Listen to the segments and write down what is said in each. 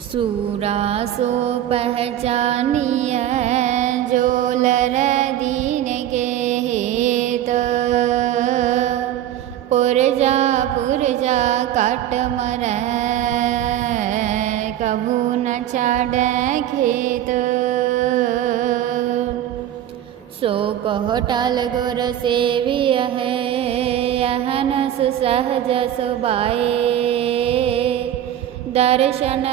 सूरा सो पहचानिय जो लर दीन के हेत पुरजा पुरजा कट मर कभू न छाड़ खेत सो कहो टल गुर सेविय है अहनस सहज सुबाए ਦਰਸ਼ਨ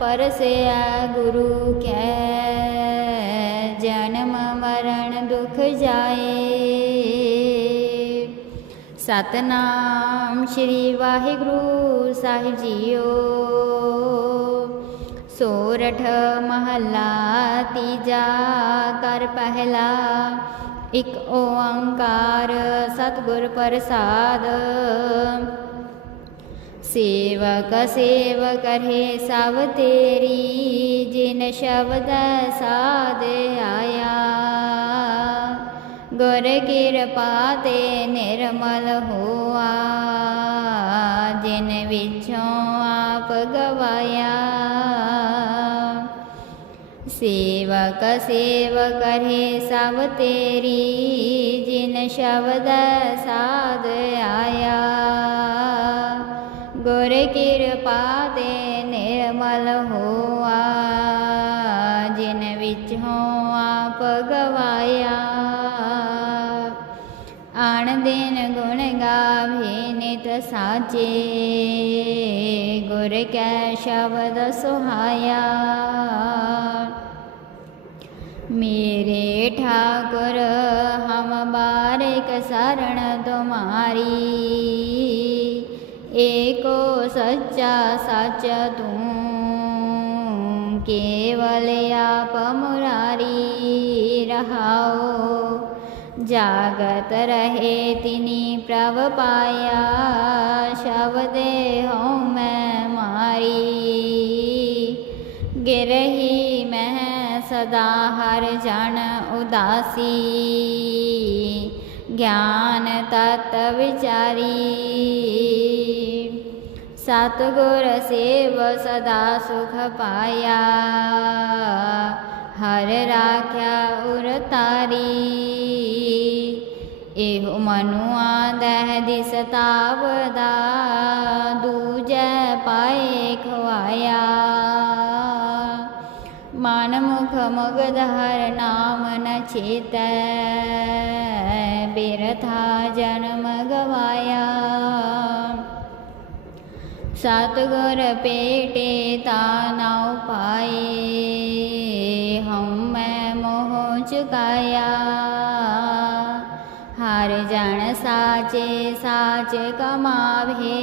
ਪਰਸਿਆ ਗੁਰੂ ਕੈ, ਜਨਮ ਮਰਨ ਦੁਖ ਜਾਏ। ਸਤਨਾਮ ਸ੍ਰੀ ਵਾਹਿਗੁਰੂ ਸਾਹਿਬ ਜੀਓ। ਸੋਰਠ ਮਹਲਾ ਤੀਜਾ ਕਰ ਪਹਿਲਾ, ਇਕ ਓੰਕਾਰ ਸਤਗੁਰ ਪ੍ਰਸਾਦ। ਸੇਵਕ ਸੇਵ ਕਰੇ ਸਭ ਤੇਰੀ, ਜਿਨ ਸ਼ਬਦ ਸਾਧ ਆਇਆ। ਗੁਰ ਕਿਰਪਾ ਤੇ ਨਿਰਮਲ ਹੋਆ, ਜਿਨ ਵਿੱਚੋਂ ਆਪ ਗਵਾਇਆ। ਸੇਵਕ ਸੇਵ ਕਰੇ ਸਭ ਤੇਰੀ, ਜਿਨ ਸ਼ਬਦ ਸਾਧ ਆਇਆ ਗੁਰ ਕਿਰਪਾ ਤੇ ਨਿਰਮਲ ਹੋਆ ਜਿਨ ਵਿਚੋਂ ਆਪ ਗਵਾਇਆ ਆਣ ਦਿਨ ਗੁਣ ਗਾਵੇ ਨਿਤ ਸਾਚੇ ਗੁਰ ਕੈ ਸ਼ਬਦ ਸੁਹਾਇਆ मेरे ठाकुर हम बारिक शरण तुम्हारी ਸਚ ਤੂੰ ਕੇਵਲ ਆਪ ਮੁਰਾਰੀ ਰਹਾਓ। ਜਾਗਤ ਰਹੇ ਤਿਨੀ ਪ੍ਰਭ ਪਾਇਆ, ਸ਼ਬਦੇ ਹਉ ਮੈਂ ਮਾਰੀ। ਗਿਰਹੀ ਮੈਂ ਸਦਾ ਹਰ ਜਨ ਉਦਾਸੀ। ਗਿਆਨ ਤਤ ਵਿਚਾਰੀ। ਸਤਗੁਰ ਸੇਵ ਸਦਾ ਸੁਖ ਪਾਇਆ। ਹਰ ਰਾਖਿਆ ਉਰ ਤਾਰੀ। ਇਹੋ ਮਨੁ ਆਂਦਹਿ ਦਿਸ ਤਾਵਦਾ ਦੂਜੈ ਪਾਏ ਖਵਾਇਆ ਮਨ ਮੁਖ ਮਗਦ ਹਰ ਨਾਮ ਨ ਚੇਤੈ। ਬਿਰਥਾ ਜਨਮ ਗਵਾਇਆ। ਸਤਗੁਰ ਪੇਟੇ ਤਾ ਨਾਉ ਪਾਏ ਹਉ ਮੈਂ ਮੋਹ ਚੁਕਾਇਆ ਹਰ ਜਣ ਸਾਚੇ ਸਾਚ ਕਮਾਵੇ,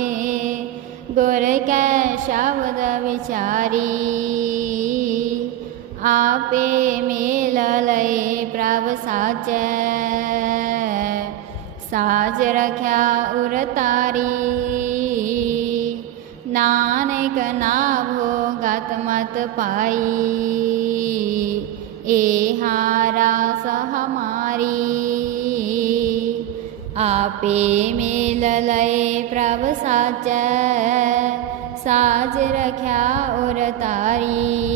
ਗੁਰ ਕੈ ਸ਼ਬਦ ਵਿਚਾਰੀ। ਆਪੇ ਮੇਲ ਲਏ ਪ੍ਰਭ ਸਾਚੈ ਸਾਜ ਰਖਿਆ ਉਰ ਤਾਰੀ। ਨਾਨਕ ਨਾਭੋ ਗਤ ਮਤ ਪਾਈ। ਏ ਹਾਰਾ ਸਹ ਆਪੇ ਮੇਲ ਲਏ ਪ੍ਰਭ ਸਾਚੈ। ਸਾਜ ਰਖਿਆ ਉਰ ਤਾਰੀ।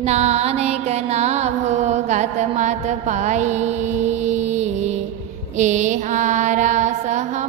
ਨਾਨਕ ਨਾਭੋ ਗਤ ਮਤ ਪਾਈ। ਏ ਹਾਰਾ ਸਹ